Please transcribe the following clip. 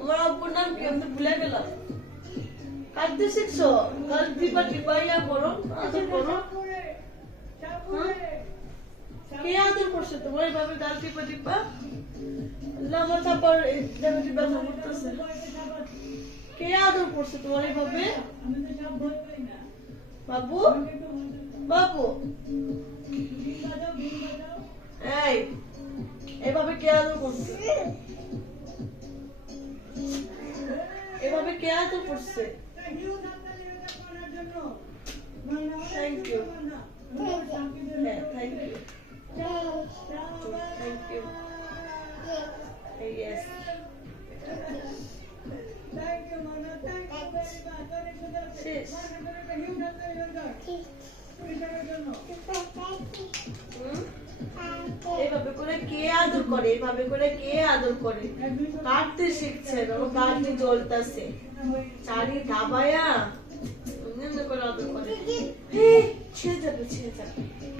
আমার আব্বুর নাম কি আমি তো ভুলে গেলাম। কাটতে শিখছো? গাল টিপা টিপাইয়া করো, আদর করো। কে আদর করছে তোমার এইভাবে গাল টিপা টিপা? আল্লাহ, আমার চাপার টিপা ব্যথা করতেছে। কে আদর করছে তোমার এইভাবে? বাবু, বাবু, এই এভাবে কে আদর করছে? এভাবে কে আদর করছে? Thank you. হ্যাঁ, thank you, thank you. Yes, শেষ। এভাবে করে কে আদর করে? এভাবে করে কে আদর করে? কাটতে শিখছে, কাটতে জ্বলতেছে, চারি দাবায়া করে আদর করে। ছেড়ে যাবে, ছেড়ে যাবে।